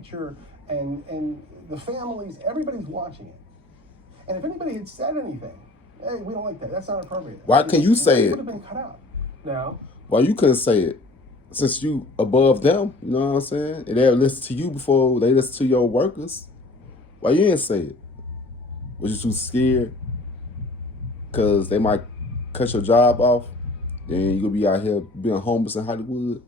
teacher, and the families, everybody's watching it. And if anybody had said anything, hey, we don't like that, that's not appropriate. Why can you say it? It would have been cut out. Now, why you couldn't say it? Since you above them, you know what I'm saying? And they'll listen to you before they listen to your workers. Why you didn't say it? Was you too scared? Because they might cut your job off. Then you'll be out here being homeless in Hollywood.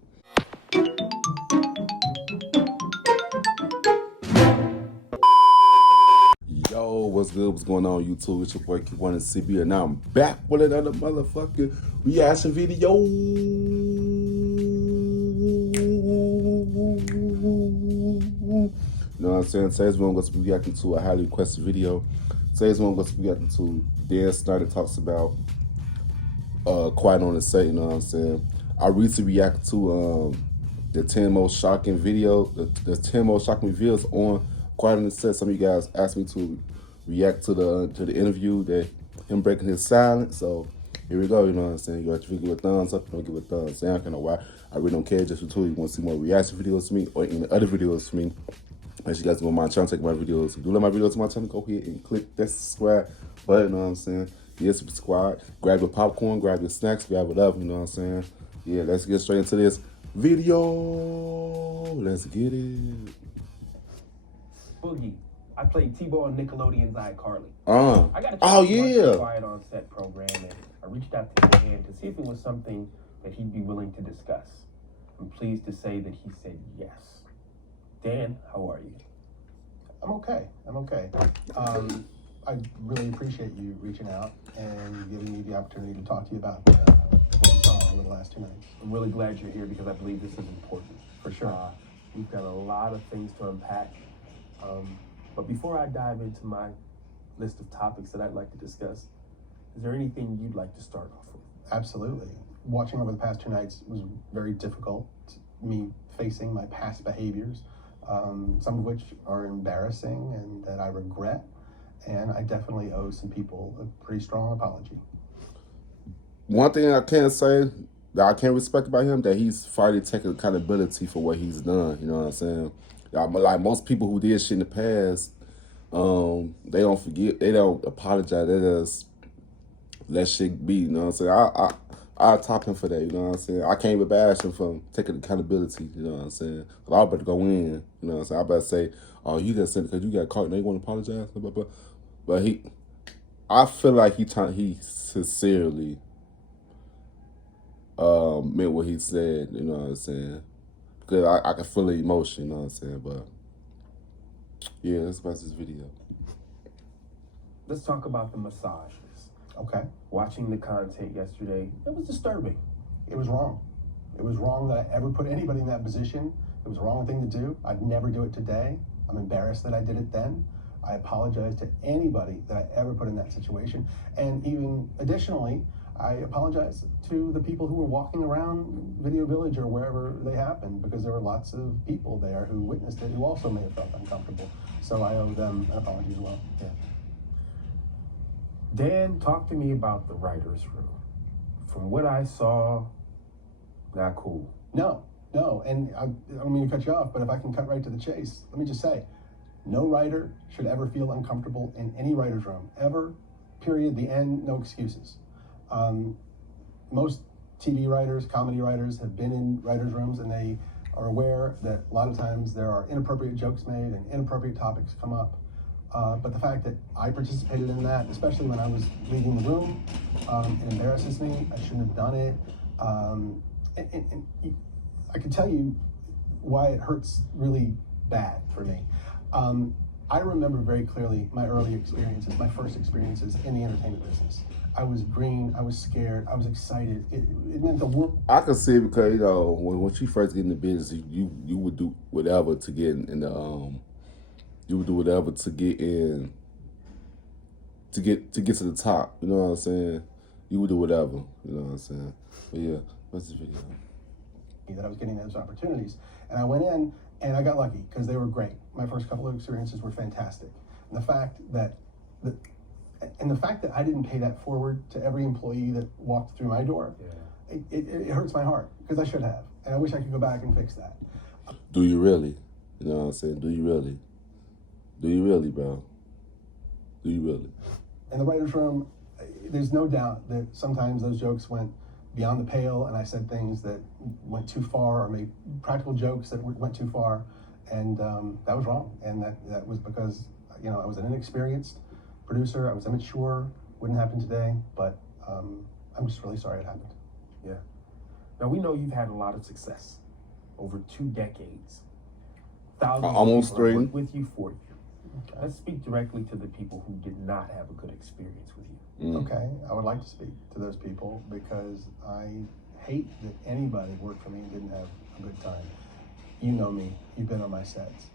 Yo, what's good? What's going on, YouTube? It's your boy Kewonis CB, and now I'm back with another motherfucking reaction video. You know what I'm saying? Today's one I'm going to be reacting to a highly requested video. Today's one I'm going to be reacting to Schneider talks about Quiet on the Set, you know what I'm saying? I recently reacted to the 10 most shocking video, the 10 most shocking videos on Quiet on the Set. Some of you guys asked me to react to the interview, that him breaking his silence. So here we go, you know what I'm saying? You got to give a thumbs up, don't give a thumbs down. I don't know why. I really don't care. Just until you want to see more reaction videos to me or any other videos to me. Make sure you guys go on my channel, check my videos. If you do like my videos to my channel, go ahead and click that subscribe button, you know what I'm saying? Yeah, subscribe. Grab your popcorn, grab your snacks, grab whatever, you know what I'm saying? Yeah, let's get straight into this video. Let's get it. Boogie. I played T-Bo on Nickelodeon's iCarly. I got a yeah. Quiet on Set program, and I reached out to Dan to see if it was something that he'd be willing to discuss. I'm pleased to say that he said yes. Dan, how are you? I'm okay. I really appreciate you reaching out and giving me the opportunity to talk to you about what we saw over the last 2 nights. I'm really glad you're here because I believe this is important. For sure. We've got a lot of things to unpack. But before I dive into my list of topics that I'd like to discuss, is there anything you'd like to start off with? Absolutely. Watching over the past 2 nights was very difficult. Me facing my past behaviors, some of which are embarrassing and that I regret. And I definitely owe some people a pretty strong apology. One thing I can't say that I can't respect about him, that he's finally taking accountability for what he's done. You know what I'm saying? Like most people who did shit in the past, they don't forget, they don't apologize. They just let shit be. You know what I'm saying? I top him for that. You know what I'm saying? I can't even bash him for taking accountability. You know what I'm saying? Cause I better go in. You know what I'm saying? I better say, oh, you just said because you got caught and they want to apologize. Blah, blah, blah. But I feel like he sincerely meant what he said. You know what I'm saying? Because I can feel the emotion. You know what I'm saying? But yeah, let's watch this video. Let's talk about the massages. Okay. Watching the content yesterday, it was disturbing. It was wrong. It was wrong that I ever put anybody in that position. It was the wrong thing to do. I'd never do it today. I'm embarrassed that I did it then. I apologize to anybody that I ever put in that situation. And even additionally, I apologize to the people who were walking around Video Village or wherever they happened, because there were lots of people there who witnessed it who also may have felt uncomfortable. So I owe them an apology as well. Yeah. Dan, talk to me about the writer's room. From what I saw, not cool. No, and I don't mean to cut you off, but if I can cut right to the chase, let me just say, no writer should ever feel uncomfortable in any writer's room, ever, period, the end, no excuses. Most TV writers, comedy writers have been in writers' rooms, and they are aware that a lot of times there are inappropriate jokes made and inappropriate topics come up. But the fact that I participated in that, especially when I was leaving the room, it embarrasses me. I shouldn't have done it. And I can tell you why it hurts really bad for me. I remember very clearly my early experiences, my first experiences in the entertainment business. I was green, I was scared, I was excited. It meant the work. I can see it because, you know, when you first get in the business, you would do whatever to get in the you would do whatever to get in, to get to the top. You know what I'm saying? You would do whatever. You know what I'm saying? But yeah, what's the video? That I was getting those opportunities, and I went in and I got lucky because they were great. My first couple of experiences were fantastic, and the fact that I didn't pay that forward to every employee that walked through my door, it hurts my heart because I should have, and I wish I could go back and fix that. Do you really? You know what I'm saying? Do you really? Do you really, bro? Do you really? In the writer's room, there's no doubt that sometimes those jokes went beyond the pale, and I said things that went too far, or made practical jokes that went too far, and that was wrong. And that was because, you know, I was an inexperienced producer. I was immature. Wouldn't happen today, but I'm just really sorry it happened. Yeah. Now, we know you've had a lot of success over 2 decades. Thousands Almost of people have 3. worked with you for you. Okay. Let's speak directly to the people who did not have a good experience with you. Okay, I would like to speak to those people because I hate that anybody worked for me and didn't have a good time. You know me, you've been on my sets.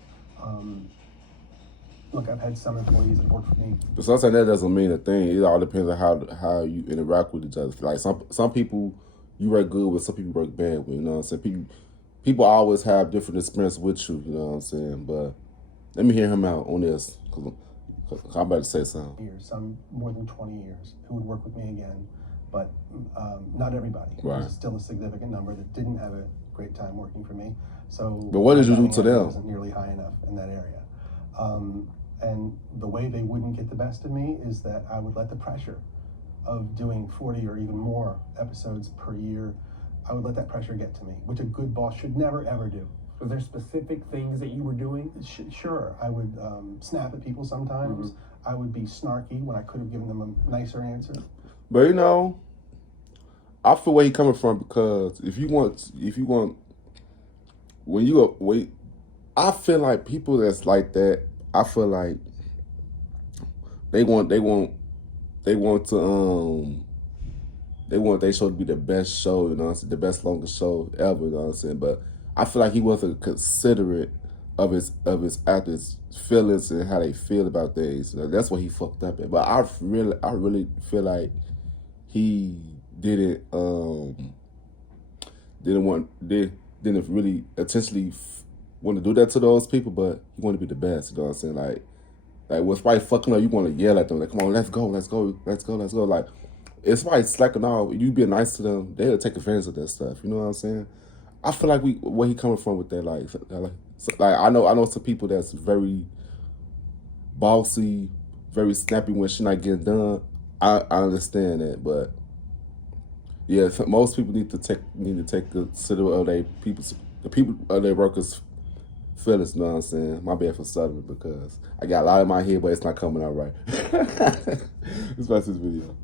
Look, I've had some employees that worked for me. But sometimes that doesn't mean a thing. It all depends on how you interact with each other. Like some people you work good with, some people work bad with. You know what I'm saying? People always have different experience with you. You know what I'm saying? But let me hear him out on this, because I'm about to say something. Years, some more than 20 years, who would work with me again, but not everybody. Right. There's still a significant number that didn't have a great time working for me. So, but what did you do to them? Wasn't nearly high enough in that area. And the way they wouldn't get the best of me is that I would let the pressure of doing 40 or even more episodes per year, I would let that pressure get to me, which a good boss should never, ever do. Was there specific things that you were doing? Sure. I would snap at people sometimes. I would be snarky when I could have given them a nicer answer. But you know, I feel where he's coming from, because if you want, I feel like people that's like that, I feel like they want their show to be the best show, you know what I'm saying, the best longest show ever, you know what I'm saying. But I feel like he wasn't considerate of his actors' feelings and how they feel about things. You know, that's what he fucked up at. But I really feel like he didn't really intentionally want to do that to those people, but he wanted to be the best. You know what I'm saying? Like when somebody fucking up, you want to yell at them, like, "Come on, let's go." Like, if somebody slacking off, you being nice to them, they'll take advantage of that stuff. You know what I'm saying? I feel like where he coming from with that, like I know some people that's very bossy, very snappy when shit not getting done. I understand that, but yeah, most people need to take consider of the people of their workers' feelings. You know what I'm saying? My bad for stuttering, because I got a lot in my head, but it's not coming out right. Let's watch this video.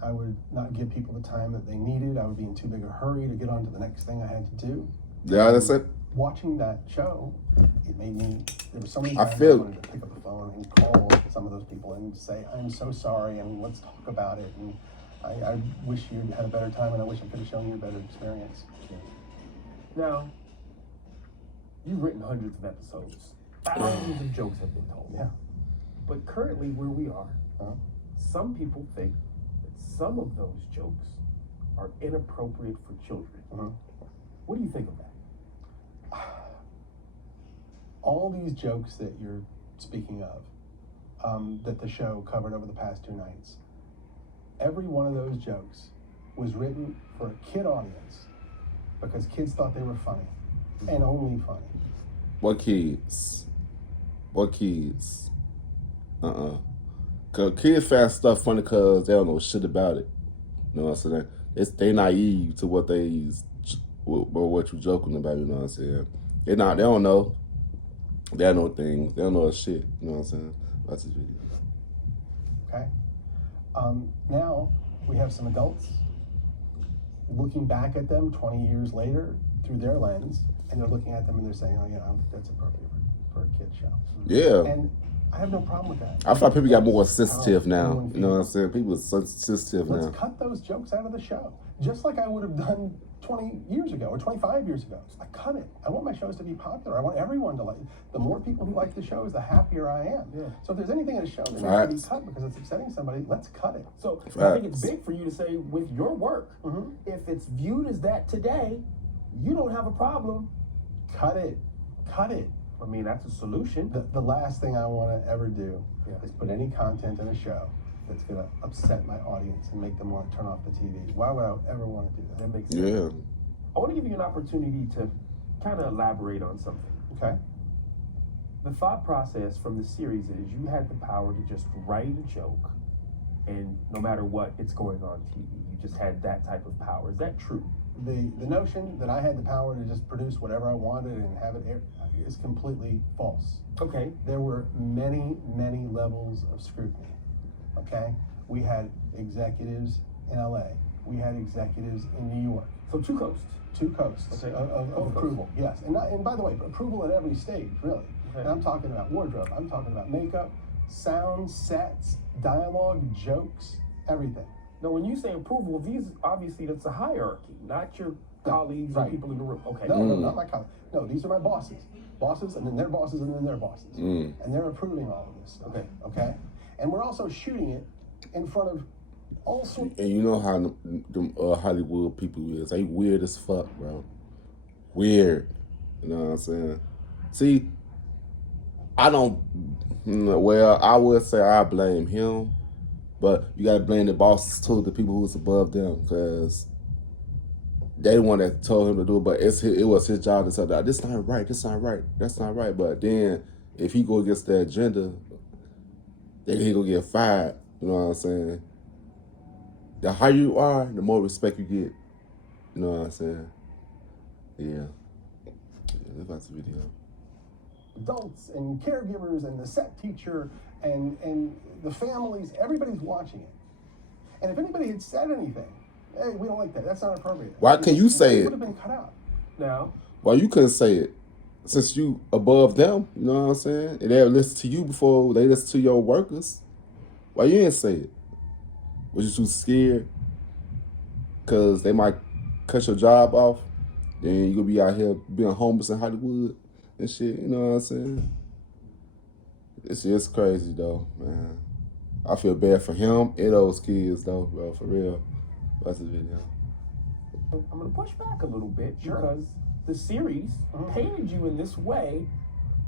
I would not give people the time that they needed. I would be in too big a hurry to get on to the next thing I had to do. Yeah, that's it. Watching that show, it made me, there were so many I times I feel- wanted to pick up the phone and call some of those people and say, I'm so sorry, and let's talk about it. And I wish you had a better time, and I wish I could have shown you a better experience. Now, you've written hundreds of episodes. Thousands of jokes have been told. Yeah. But currently, where we are, Uh-huh. some people think that some of those jokes are inappropriate for children. Uh-huh. What do you think of that? All these jokes that you're speaking of, that the show covered over the past 2 nights, every one of those jokes was written for a kid audience because kids thought they were funny, and only funny. What kids? Cause kids find stuff funny because they don't know shit about it. You know what I'm saying? They naive to what what you joking about. You know what I'm saying? They don't know. They don't know things. They don't know shit. You know what I'm saying? That's his video. Okay. Now we have some adults looking back at them 20 years later through their lens, and they're looking at them and they're saying, "Oh, yeah, that's appropriate for a kid show." Yeah. And I have no problem with that. I feel like people got more sensitive I don't know now. anyone You know what I'm feels. saying? People are sensitive Let's now. cut those jokes out of the show, just like I would have done 20 years ago or 25 years ago. I cut it. I want my shows to be popular. I want everyone to like. The more people who like the shows, the happier I am. Yeah. So if there's anything in a show that needs to Facts. be cut because it's upsetting somebody, let's cut it. So I Facts. think it's big for you to say, with your work, if it's viewed as that today, you don't have a problem. Cut it. Cut it. I mean, that's a solution. The last thing I want to ever do Yeah. is put any content in a show that's going to upset my audience and make them want to turn off the TV. Why would I ever want to do that? That makes sense. Yeah. I want to give you an opportunity to kind of elaborate on something. Okay. The thought process from the series is you had the power to just write a joke, and no matter what, it's going on TV. You just had that type of power. Is that true? The notion that I had the power to just produce whatever I wanted and have it air is completely false. Okay. There were many, many levels of scrutiny. Okay? We had executives in LA. We had executives in New York. So two coasts. Two coasts Okay. of approval. Yes. And by the way, approval at every stage, really. Okay. And I'm talking about wardrobe. I'm talking about makeup, sound, sets, dialogue, jokes, everything. Now, when you say approval, these obviously that's a hierarchy, not your colleagues or Right. people in the room. Okay. No, not my colleagues. No, these are my bosses. Bosses, and then their bosses, and then their bosses. And they're approving all of this stuff. Okay. Okay? And we're also shooting it in front of all sorts. And you know how them Hollywood people is. They weird as fuck, bro. Weird. You know what I'm saying? See, I don't. Well, I would say I blame him, but you gotta blame the bosses too, the people who's above them, because they the one that told him to do it. But it was his job to say that this not right, this not right, that's not right. But then if he go against the agenda, then he gonna get fired. You know what I'm saying? The higher you are, the more respect you get. You know what I'm saying? Yeah. That's the video. Adults and caregivers and the set teacher and the families, everybody's watching it. And if anybody had said anything, hey, we don't like that, that's not appropriate. Why can't you say it? it? Would have been cut out. Now, Well, you couldn't say it since you above them. You know what I'm saying? And they listen to you before they listen to your workers. Why you didn't say it? Was you too scared? Because they might cut your job off. Then you gonna be out here being homeless in Hollywood and shit. You know what I'm saying? It's just crazy though, man. I feel bad for him and those kids though, bro. For real. That's the video. I'm going to push back a little bit Sure. because the series painted you in this way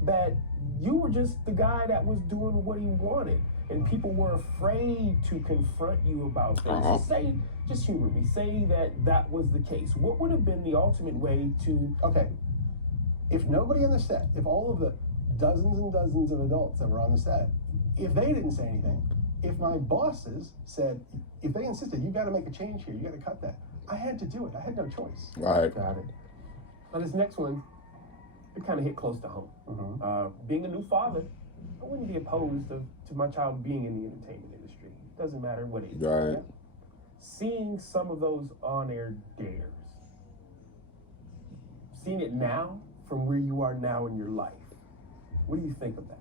that you were just the guy that was doing what he wanted. And people were afraid to confront you about things. So say, just humor me, say that was the case. What would have been the ultimate way to... Okay, if nobody on the set, if all of the dozens and dozens of adults that were on the set, if they didn't say anything, if my bosses said, if they insisted, you got to make a change here, you got to cut that, I had to do it. I had no choice. Right. Got it. Now this next one, it kind of hit close to home. Being a new father, I wouldn't be opposed to my child being in the entertainment industry. Doesn't matter what age. Right. Yeah? Seeing some of those on-air dares, seeing it now from where you are now in your life, what do you think of that?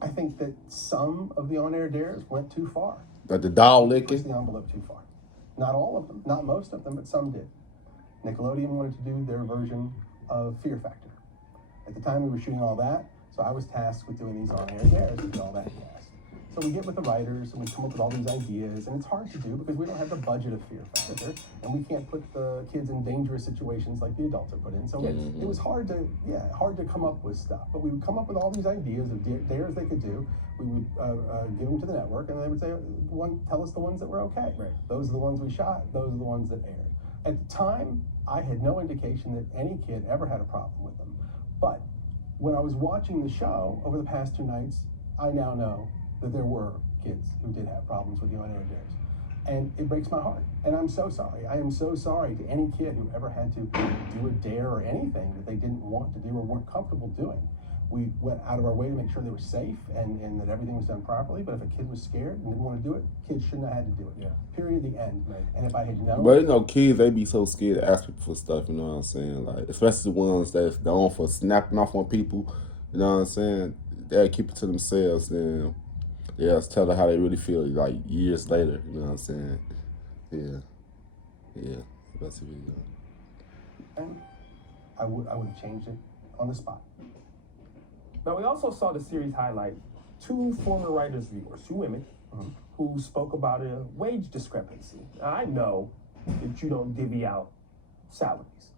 I think that some of the on-air dares went too far. That the doll Pushed licking. the envelope too far. Not all of them, not most of them, but some did. Nickelodeon wanted to do their version of Fear Factor. At the time we were shooting all that, so I was tasked with doing these on-air dares and all that cast. So we get with the writers and we come up with all these ideas, and it's hard to do because we don't have the budget of Fear Factor, and we can't put the kids in dangerous situations like the adults are put in. So it was hard to come up with stuff. But we would come up with all these ideas of dares they could do. We would give them to the network, and they would say, tell us the ones that were okay. Right. Those are the ones we shot. Those are the ones that aired. At the time, I had no indication that any kid ever had a problem with them. But when I was watching the show over the past 2 nights, I now know that there were kids who did have problems with the on-air dares. And it breaks my heart. And I'm so sorry. I am so sorry to any kid who ever had to do a dare or anything that they didn't want to do or weren't comfortable doing. We went out of our way to make sure they were safe and that everything was done properly. But if a kid was scared and didn't want to do it, kids shouldn't have had to do it. Yeah. Period, the end. Right. And if I had known... But you know, kids, they be so scared to ask people for stuff, you know what I'm saying? Like, especially the ones that's known for snapping off on people, you know what I'm saying? They'll keep it to themselves, then they'll tell them how they really feel, like, years later, you know what I'm saying? Yeah. That's the video. And I would have changed it on the spot. Now, we also saw the series highlight 2 former writers' viewers, 2 women, who spoke about a wage discrepancy. Now, I know that you don't divvy out salaries.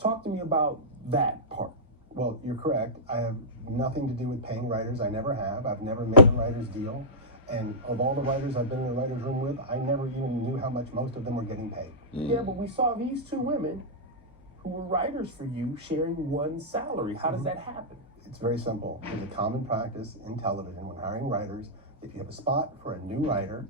Talk to me about that part. Well, you're correct. I have nothing to do with paying writers. I never have. I've never made a writer's deal. And of all the writers I've been in the writer's room with, I never even knew how much most of them were getting paid. Yeah, but we saw these 2 women who were writers for you sharing one salary. How does that happen? It's very simple. There's a common practice in television when hiring writers. If you have a spot for a new writer,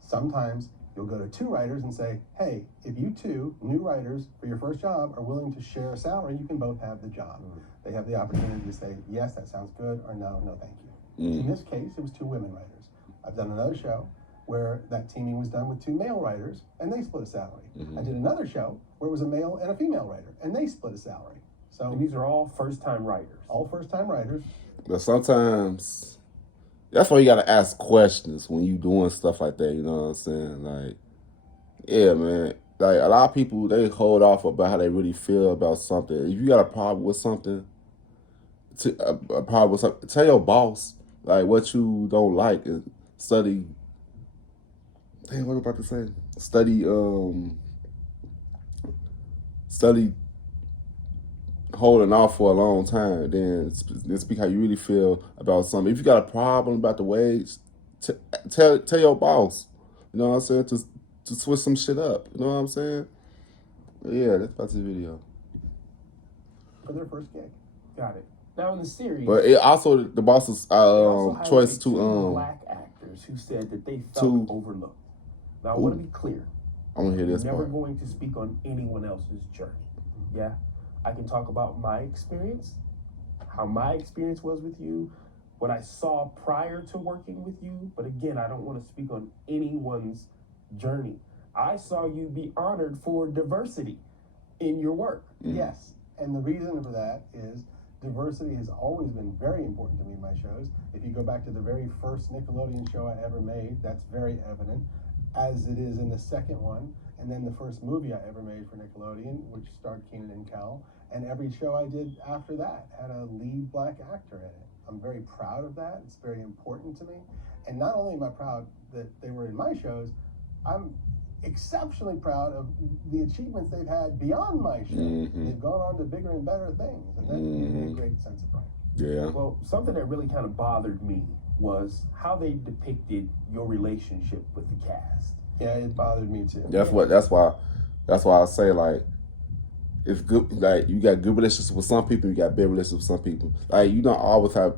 sometimes you'll go to two writers and say, hey, if you two new writers for your first job are willing to share a salary, you can both have the job. They have the opportunity to say, yes, that sounds good, or no, no, thank you. In this case, it was two women writers. I've done another show where that teaming was done with two male writers, and they split a salary. I did another show where it was a male and a female writer, and they split a salary. So And these are all first-time writers. all first-time writers. But sometimes that's why you gotta ask questions when you doing stuff like that. You know what I'm saying? Like, yeah, man. Like a lot of people, they hold off about how they really feel about something. If you got a problem with something, a problem with something, tell your boss like what you don't like and study. Dang, what was I about to say? Study holding off for a long time, then speak how you really feel about something. If you got a problem about the wage, tell your boss. You know what I'm saying? To switch some shit up. You know what I'm saying? Yeah, that's about the video. For their first gig. Got it. Now in the series, But it also the boss's they also highlighted choice two to black actors who said that they to- felt overlooked. Now I want to be clear. I want to hear this Never part. going to speak on anyone else's journey. Yeah, I can talk about my experience, how my experience was with you, what I saw prior to working with you. But again, I don't want to speak on anyone's journey. I saw you be honored for diversity in your work. Yes, and the reason for that is diversity has always been very important to me in my shows. If you go back to the very first Nickelodeon show I ever made, that's very evident, as it is in the second one, and then the first movie I ever made for Nickelodeon, which starred Kenan and Kel, and every show I did after that had a lead black actor in it. I'm very proud of that. It's very important to me. And not only am I proud that they were in my shows, I'm exceptionally proud of the achievements they've had beyond my shows. They've gone on to bigger and better things, and that gives me a great sense of pride. Yeah. Well, something that really kind of bothered me was how they depicted your relationship with the cast. Yeah, it bothered me too. That's why I say like it's good. Like you got good relationships with some people, you got bad relationships with some people. Like you don't always have.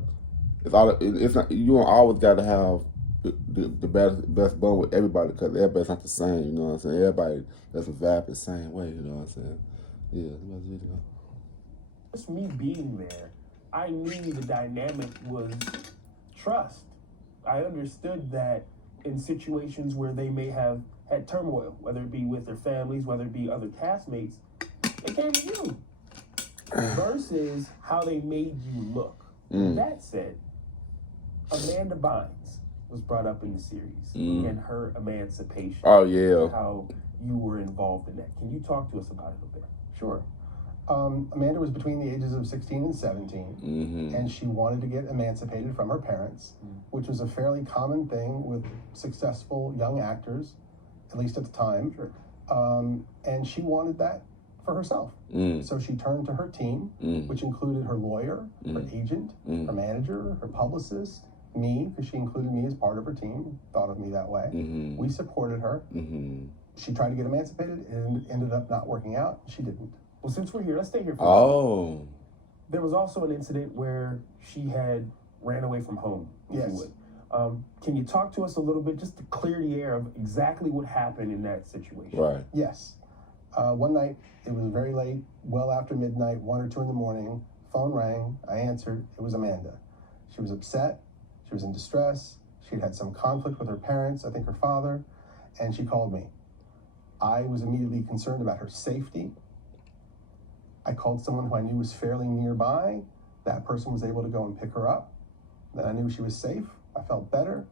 It's not. You don't always got to have the best bond with everybody because everybody's not the same. You know what I'm saying? Everybody doesn't vibe the same way. You know what I'm saying? Yeah. That's the video. Just me being there, I knew the dynamic was trust. I understood that in situations where they may have had turmoil, whether it be with their families, whether it be other castmates, they came to you. Versus how they made you look. That said, Amanda Bynes was brought up in the series and her emancipation. Oh yeah. How you were involved in that. Can you talk to us about it a bit? Sure. Amanda was between the ages of 16 and 17, and she wanted to get emancipated from her parents, which was a fairly common thing with successful young actors, at least at the time. Sure. And she wanted that for herself. So she turned to her team, which included her lawyer, her agent, her manager, her publicist, me, because she included me as part of her team, thought of me that way. We supported her. She tried to get emancipated and ended up not working out. She didn't. Well, since we're here, let's stay here for a minute. Oh. There was also an incident where she had ran away from home, if Yes. you would. Can you talk to us a little bit, just to clear the air of exactly what happened in that situation? Right. Yes. One night, it was very late, well after midnight, 1 or 2 in the morning. Phone rang. I answered. It was Amanda. She was upset. She was in distress. She'd had some conflict with her parents, I think her father, and she called me. I was immediately concerned about her safety. I called someone who I knew was fairly nearby. That person was able to go and pick her up. Then I knew she was safe. I felt better.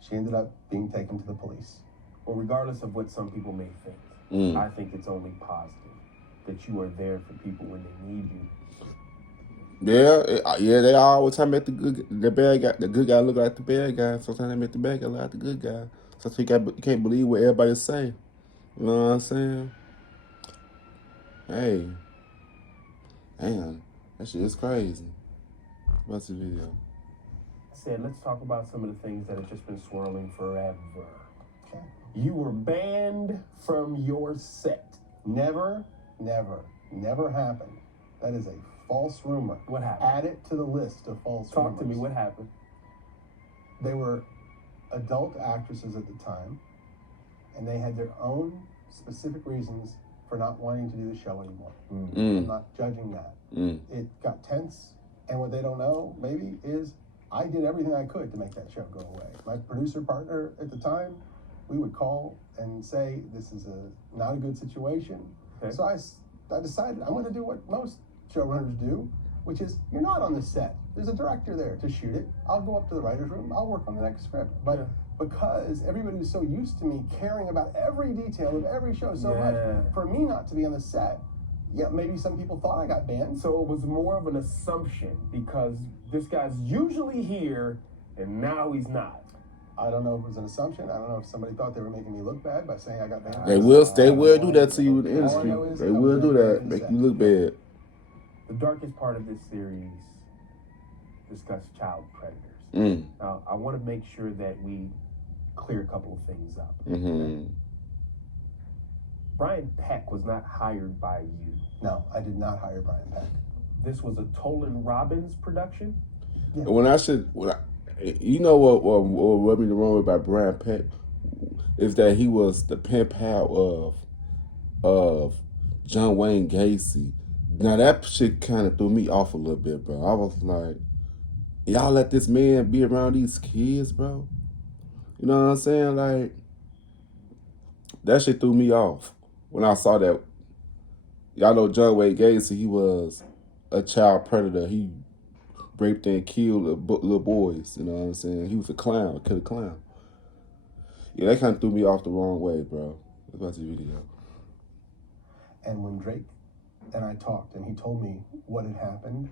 She ended up being taken to the police. Well, regardless of what some people may think, I think it's only positive that you are there for people when they need you. Yeah, they always time make the bad guy. The good guy look like the bad guy. Sometimes they make the bad guy look like the good guy. Sometimes you can't believe what everybody say. You know what I'm saying? Hey, damn, that shit is crazy. What's the video? I said, let's talk about some of the things that have just been swirling forever. Okay. You were banned from your set. Never, never. Never happened. That is a false rumor. What happened? Add it to the list of false rumors. Talk to me. What happened? They were adult actresses at the time, and they had their own specific reasons for not wanting to do the show anymore. I'm not judging that. It got tense, and what they don't know, maybe, is I did everything I could to make that show go away. My producer partner at the time, we would call and say, this is not a good situation. Okay. So I decided I'm going to do what most showrunners do, which is you're not on the set. There's a director there to shoot it. I'll go up to the writer's room. I'll work on the next script. But because everybody was so used to me caring about every detail of every show so much, for me not to be on the set, maybe some people thought I got banned. So it was more of an assumption because this guy's usually here and now he's not. I don't know if it was an assumption. I don't know if somebody thought they were making me look bad by saying I got banned. They will do that to you in the industry. They will do that, make you look bad. The darkest part of this series discussed child predators. Now, I want to make sure that we clear a couple of things up. Brian Peck was not hired by you. No, I did not hire Brian Peck. This was a Tolan Robbins production? Yeah. You know what rubbed me the wrong way about Brian Peck is that he was the pen pal of John Wayne Gacy. Now that shit kind of threw me off a little bit, bro. I was like, y'all let this man be around these kids, bro? You know what I'm saying? Like, that shit threw me off when I saw that. Y'all know John Wayne Gacy, he was a child predator. He raped and killed little boys, you know what I'm saying? He was a clown, a killer clown. Yeah, that kind of threw me off the wrong way, bro. Let's watch the video. And when Drake and I talked and he told me what had happened,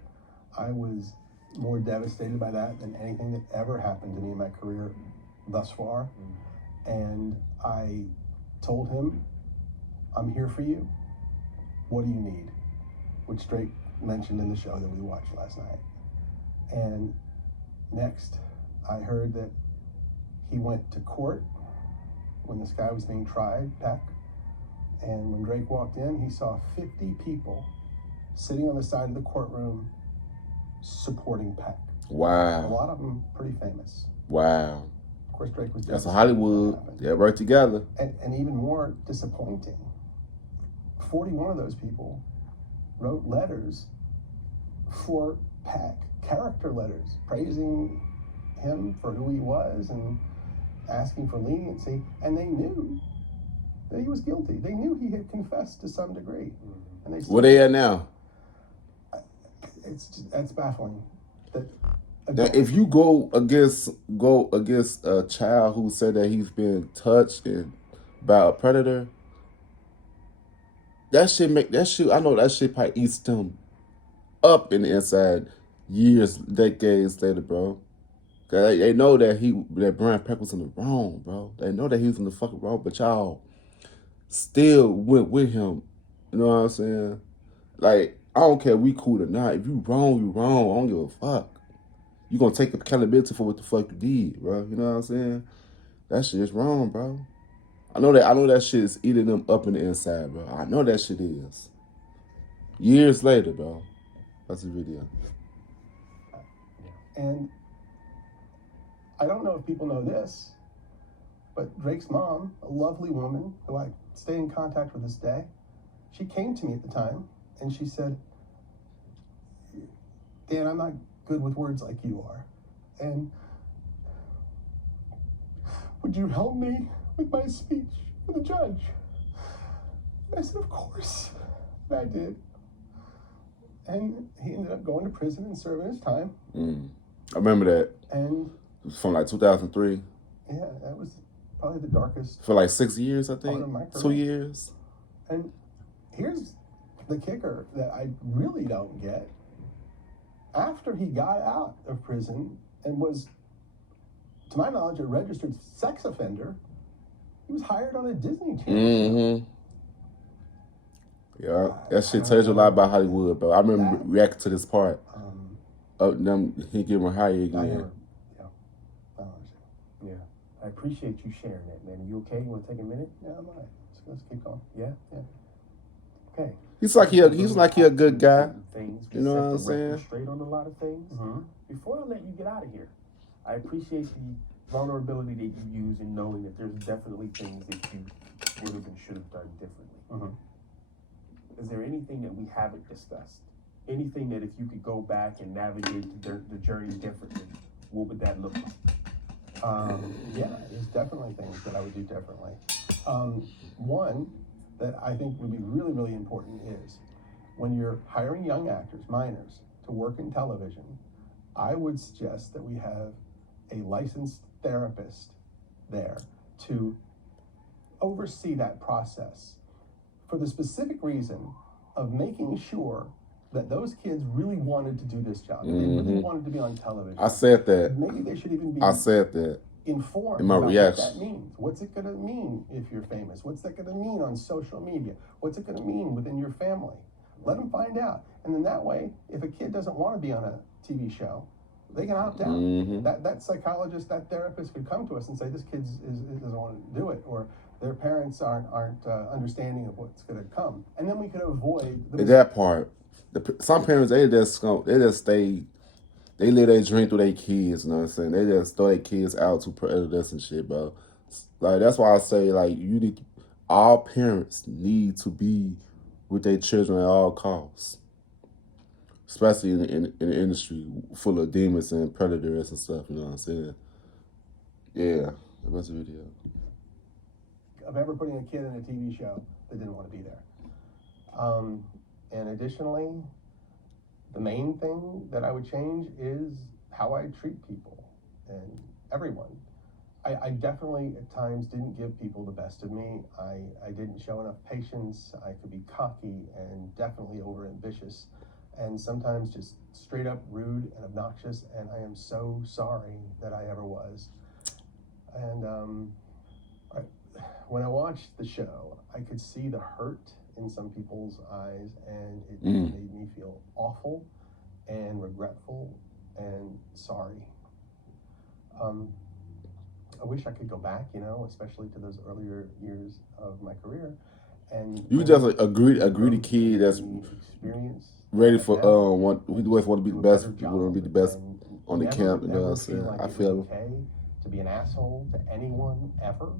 I was more devastated by that than anything that ever happened to me in my career thus far. And I told him, I'm here for you. What do you need? Which Drake mentioned in the show that we watched last night. And next, I heard that he went to court when this guy was being tried, Peck. And when Drake walked in, he saw 50 people sitting on the side of the courtroom supporting Peck. Wow. A lot of them pretty famous. Wow. Of course, Drake was That's Hollywood. They're right together. And even more disappointing, 41 of those people wrote letters for Peck, character letters, praising him for who he was and asking for leniency. And they knew that he was guilty. They knew he had confessed to some degree. And they Where they at now? That's baffling. That if you go against a child who said that he's been touched by a predator, I know that shit probably eats them up in the inside years, decades later, bro. Cause they know that Brian Peck was in the wrong, bro. They know that he was in the fucking wrong, but y'all still went with him. You know what I'm saying? Like, I don't care if we cool or not. If you wrong, you wrong. I don't give a fuck. You gonna take accountability for what the fuck you did, bro. You know what I'm saying? That shit is wrong, bro. I know that shit is eating them up in the inside, bro. I know that shit is. Years later, bro. That's the video. And I don't know if people know this, but Drake's mom, a lovely woman who I stay in contact with this day, she came to me at the time and she said, Dan, I'm not good with words like you are. And would you help me with my speech with the judge? And I said, of course. And I did. And he ended up going to prison and serving his time. I remember that. And it was from like 2003. Yeah, that was probably the darkest. For like 6 years, I think. Part of my career. 2 years. And here's the kicker that I really don't get. After he got out of prison and was, to my knowledge, a registered sex offender, he was hired on a Disney Channel. Yeah, that shit tells you a lot about Hollywood, bro. I remember reacting to this part. He getting hired again. Yeah, I appreciate you sharing that, man. Are you okay? You want to take a minute? Yeah, I'm all right. Let's keep going. Yeah? Yeah. okay. He's like he a good guy. Things. You know what I'm set the record saying? Straight on a lot of things. Mm-hmm. Before I let you get out of here, I appreciate the vulnerability that you use in knowing that there's definitely things that you would have and should have done differently. Mm-hmm. Is there anything that we haven't discussed? Anything that if you could go back and navigate the journey differently, what would that look like? Yeah, there's definitely things that I would do differently. One that I think would be really, really important is when you're hiring young actors, minors, to work in television, I would suggest that we have a licensed therapist there to oversee that process for the specific reason of making sure that those kids really wanted to do this job. They really wanted to be on television. I said that. Maybe they should even be I said that. informed In my about reaction. what that means. What's it going to mean if you're famous? What's that going to mean on social media? What's it going to mean within your family? Let them find out. And then that way, if a kid doesn't want to be on a TV show, they can opt out. That psychologist, that therapist could come to us and say, this kid doesn't want to do it, or their parents aren't understanding of what's going to come. And then we could avoid that part. Some parents, they live their dream through their kids, you know what I'm saying? They just throw their kids out to predators and shit, bro. Like, that's why I say, like, all parents need to be with their children at all costs. Especially in the industry full of demons and predators and stuff, you know what I'm saying? Yeah, that was the video. Of ever putting a kid in a TV show that didn't want to be there. And additionally, the main thing that I would change is how I treat people and everyone. I definitely at times didn't give people the best of me. I didn't show enough patience. I could be cocky and definitely overambitious, and sometimes just straight up rude and obnoxious, and I am so sorry that I ever was. And when I watched the show, I could see the hurt in some people's eyes, and it made me feel awful and regretful and sorry. I wish I could go back, especially to those earlier years of my career. And you just a greedy kid that's ready for we always want to be the best. We want to be the best on the camp. You know what I'm saying? I feel okay to be an asshole to anyone ever.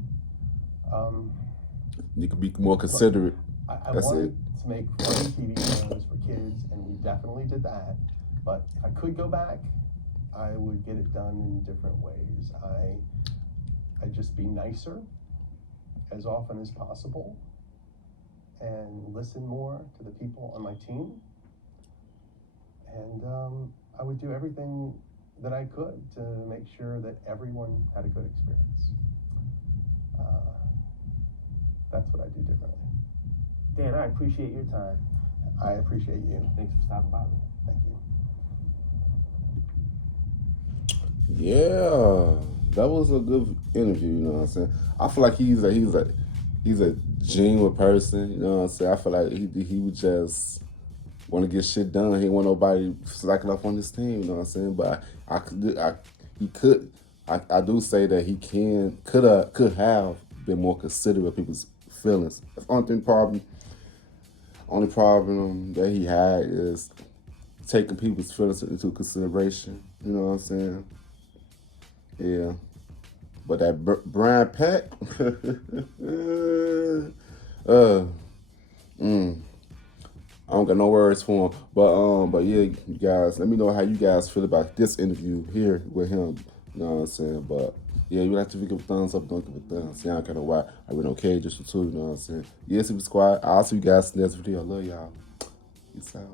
You could be more considerate. I wanted to make funny TV shows for kids, and we definitely did that. But if I could go back, I would get it done in different ways. I'd just be nicer as often as possible and listen more to the people on my team. And I would do everything that I could to make sure that everyone had a good experience. That's what I do differently. Dan, I appreciate your time. I appreciate you. Thanks for stopping by me. Thank you. Yeah, that was a good interview. You know what I'm saying? I feel like he's a genuine person. You know what I'm saying? I feel like he would just want to get shit done. He didn't want nobody slacking up on his team. You know what I'm saying? But I do say that he could have been more considerate of people's feelings. That's the only problem that he had is taking people's feelings into consideration. You know what I'm saying? Yeah. But that Brian Peck, I don't got no words for him. But yeah, you guys, let me know how you guys feel about this interview here with him. You know what I'm saying? But yeah, you have to give a thumbs up, don't give a thumbs. Yeah, I kind of why I went okay just for two. You know what I'm saying? Yeah, Super Squad. I'll see you guys in the next video. I love y'all. Peace out.